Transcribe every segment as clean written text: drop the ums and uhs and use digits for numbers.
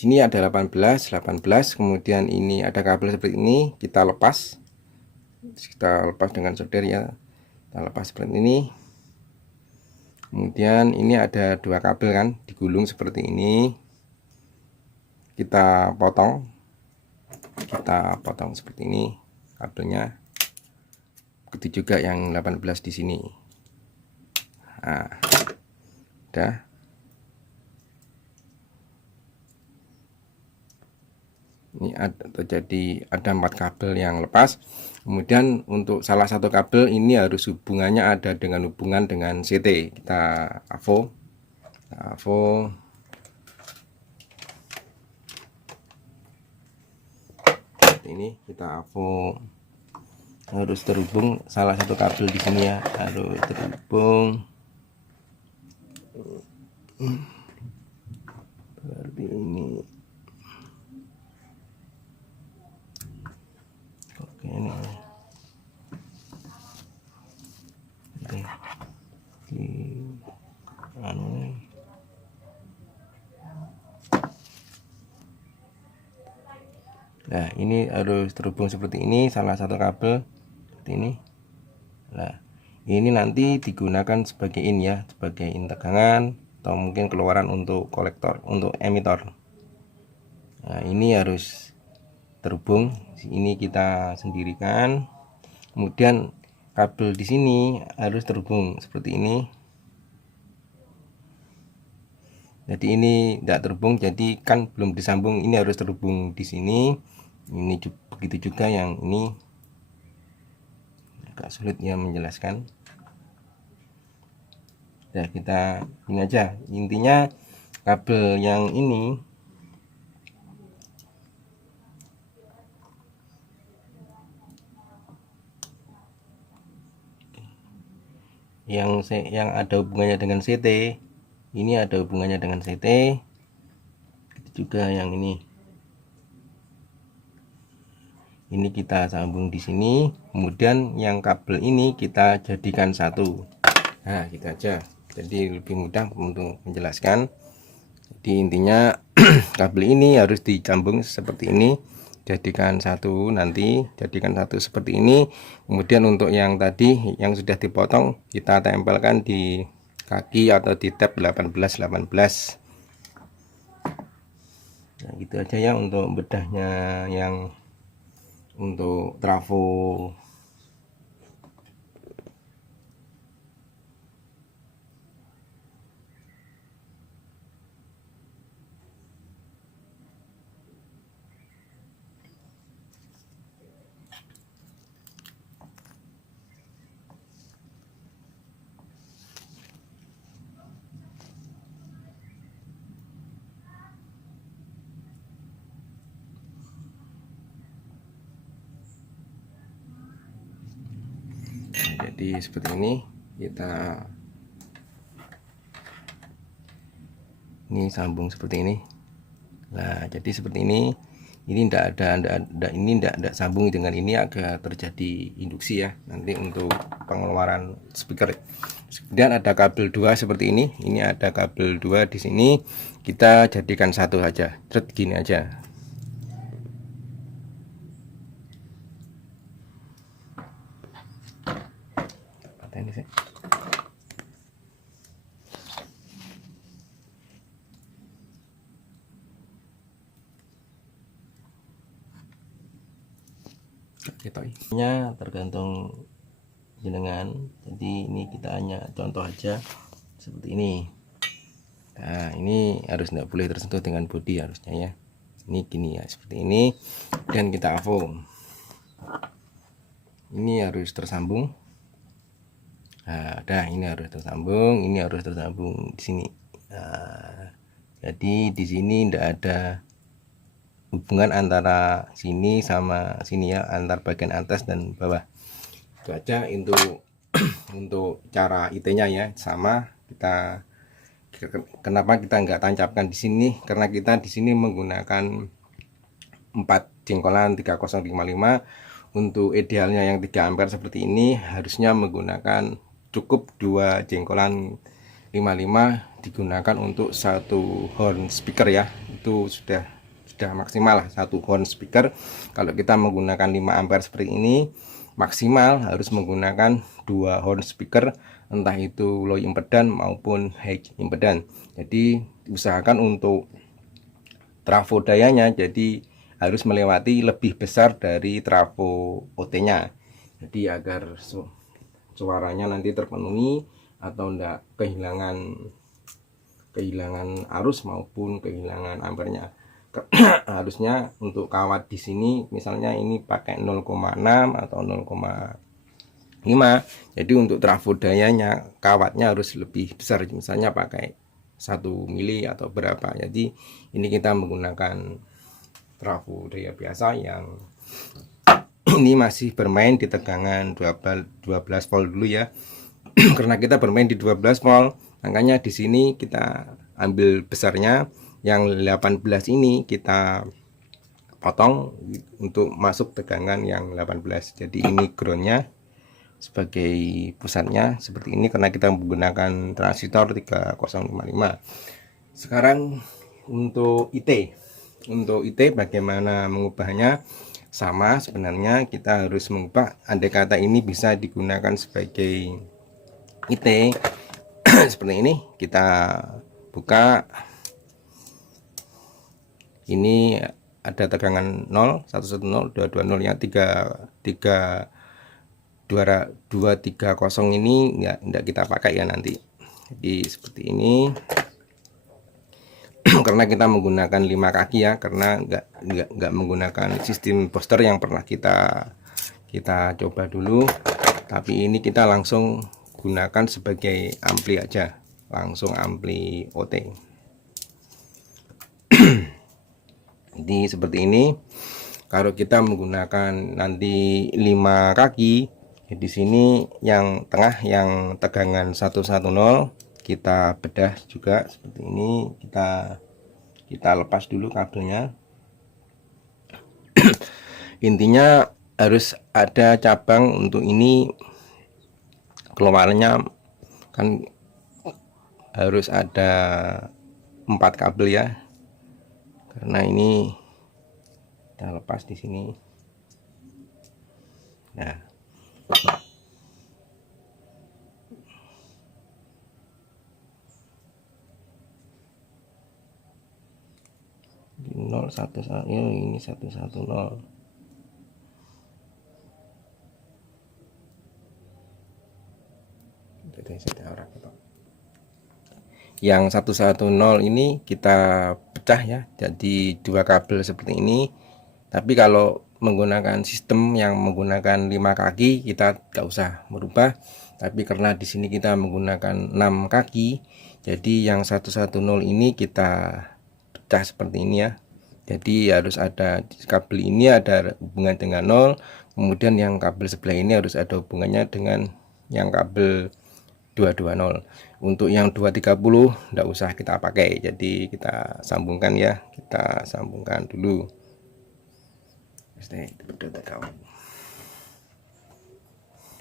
Sini ada 18, kemudian ini ada kabel seperti ini, kita lepas dengan solder ya. Kita lepas seperti ini. Kemudian ini ada dua kabel kan, digulung seperti ini. Kita potong seperti ini kabelnya. Begitu juga yang 18 di sini. Nah, udah. Ini ada 4 kabel yang lepas. Kemudian untuk salah satu kabel ini harus hubungannya ada dengan CT. Kita AVO ini, kita AVO harus terhubung salah satu kabel di sini ya, harus terhubung seperti ini. Oke, ini nah, ini harus terhubung seperti ini, salah satu kabel seperti ini. Nah, ini nanti digunakan sebagai in ya, sebagai in tegangan atau mungkin keluaran untuk kolektor, untuk emitor. Nah, ini harus terhubung. Ini kita sendirikan. Kemudian kabel di sini harus terhubung seperti ini. Jadi ini tidak terhubung, jadi kan belum disambung. Ini harus terhubung di sini. Ini begitu juga yang ini. Agak sulit ya menjelaskan. Ya, kita ini aja. Intinya kabel yang ini yang ada hubungannya dengan CT. Ini ada hubungannya dengan CT. Itu juga yang ini. Ini kita sambung di sini. Kemudian yang kabel ini kita jadikan satu. Nah, gitu aja. Jadi lebih mudah untuk menjelaskan. Jadi intinya kabel ini harus dicambung seperti ini. Jadikan satu, nanti jadikan satu seperti ini. Kemudian untuk yang tadi yang sudah dipotong, kita tempelkan di kaki atau di tab 18. Nah, gitu aja ya untuk bedahnya yang untuk trafo. Jadi seperti ini, kita ini sambung seperti ini. Nah, jadi seperti ini tidak sambung dengan ini, agak terjadi induksi ya nanti untuk pengeluaran speaker. Kemudian ada kabel 2 seperti ini ada kabel 2 di sini, kita jadikan satu aja, gini aja. Ini sih. Nya tergantung jenengan. Jadi ini kita hanya contoh aja seperti ini. Nah, ini harus tidak boleh tersentuh dengan bodi harusnya ya. Ini gini ya, seperti ini. Dan kita AVO. Ini harus tersambung. Nah, ini harus tersambung, ini harus tersambung di sini. Nah, jadi di sini tidak ada hubungan antara sini sama sini ya, antar bagian atas dan bawah. Itu aja untuk cara IT-nya ya, sama. Kenapa kita nggak tancapkan di sini? Karena kita di sini menggunakan 4 jengkolan 3055. Untuk idealnya yang 3 ampere seperti ini harusnya menggunakan cukup 2 jengkolan 55 digunakan untuk satu horn speaker ya. Itu sudah maksimal lah satu horn speaker. Kalau kita menggunakan 5 ampere seperti ini, maksimal harus menggunakan 2 horn speaker, entah itu low impedan maupun high impedan. Jadi usahakan untuk trafo dayanya jadi harus melewati lebih besar dari trafo OT-nya. Jadi agar suaranya nanti terpenuhi atau enggak kehilangan arus maupun kehilangan ampernya. Harusnya untuk kawat di sini misalnya ini pakai 0,6 atau 0,5. Jadi untuk trafo dayanya kawatnya harus lebih besar, misalnya pakai 1 mili atau berapa. Jadi ini kita menggunakan trafo daya biasa yang ini masih bermain di tegangan 12 volt dulu ya. Karena kita bermain di 12 volt, makanya di sini kita ambil besarnya. Yang 18 ini kita potong untuk masuk tegangan yang 18. Jadi ini groundnya sebagai pusatnya seperti ini, karena kita menggunakan transistor 3055. Sekarang untuk IT bagaimana mengubahnya? Sama sebenarnya, kita harus mengubah, andai kata ini bisa digunakan sebagai IT seperti ini. Kita buka, ini ada tegangan 0, 110, 220 ya, 230 ini enggak kita pakai ya nanti. Jadi seperti ini. Karena kita menggunakan 5 kaki ya, karena enggak menggunakan sistem booster yang pernah kita coba dulu. Tapi ini kita langsung gunakan sebagai ampli aja, langsung ampli OT. Jadi seperti ini. Kalau kita menggunakan nanti 5 kaki, di sini yang tengah yang tegangan 110 kita bedah juga seperti ini. Kita lepas dulu kabelnya. Intinya harus ada cabang untuk ini, keluarnya kan harus ada 4 kabel ya, karena ini kita lepas di sini. Nah, di 011 ini 110. Yang 110 ini kita pecah ya, jadi 2 kabel seperti ini. Tapi kalau menggunakan sistem yang menggunakan 5 kaki, kita tidak usah merubah. Tapi karena di sini kita menggunakan 6 kaki, jadi yang 110 ini kita pecah seperti ini ya. Jadi harus ada kabel ini ada hubungan dengan 0, kemudian yang kabel sebelah ini harus ada hubungannya dengan yang kabel 220. Untuk yang 230 tidak usah kita pakai, jadi kita sambungkan ya, kita sambungkan dulu.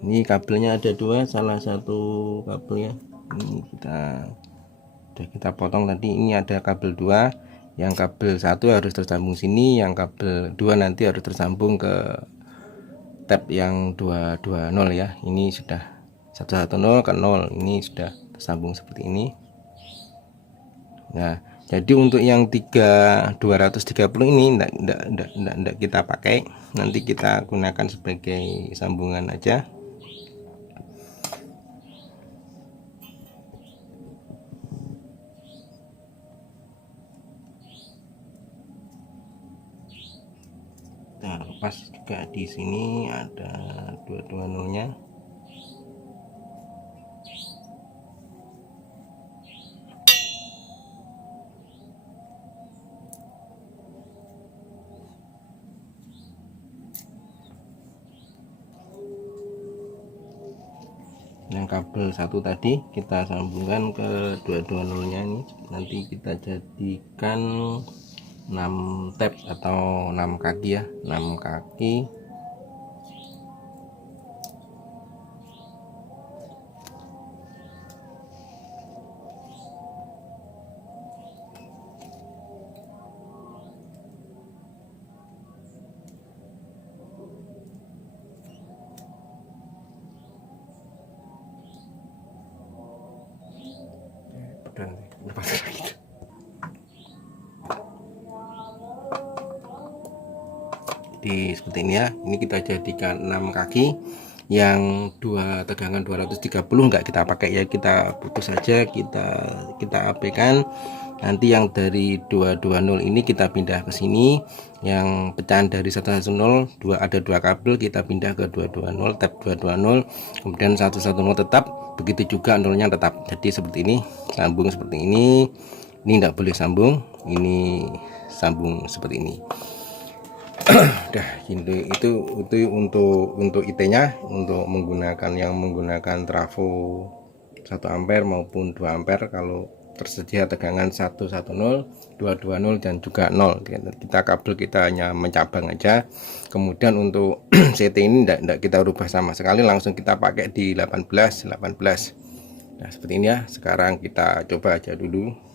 Ini kabelnya ada 2, salah satu kabel ya, ini kita potong tadi. Ini ada kabel 2, yang kabel 1 harus tersambung sini, yang kabel 2 nanti harus tersambung ke tab yang 220 ya. Ini sudah 110 ke 0, ini sudah tersambung seperti ini. Nah, jadi untuk yang 230 ini enggak kita pakai, nanti kita gunakan sebagai sambungan aja. Nah, lepas juga di sini ada 220-nya. Yang kabel 1 tadi kita sambungkan ke 220-nya ini, nanti kita jadikan 6 tab atau 6 kaki ya, 6 kaki. Kita Jadi seperti ini ya, ini kita jadikan 6 kaki yang 2 tegangan 230, enggak kita pakai ya, kita putus saja, kita abaikan. Nanti yang dari 220 ini kita pindah ke sini, yang pecahan dari 110 ada 2 kabel, kita pindah ke 220, tab 220, kemudian 110 tetap, begitu juga nolnya tetap. Jadi seperti ini, sambung seperti ini enggak boleh sambung, ini sambung seperti ini. Udah gitu, itu untuk IT-nya, untuk menggunakan trafo 1 ampere maupun 2 ampere kalau tersedia tegangan 110, 220 dan juga 0. Kita kabel kita hanya mencabang aja. Kemudian untuk CT ini enggak kita rubah sama sekali, langsung kita pakai di 18. Nah seperti ini ya. Sekarang kita coba aja dulu.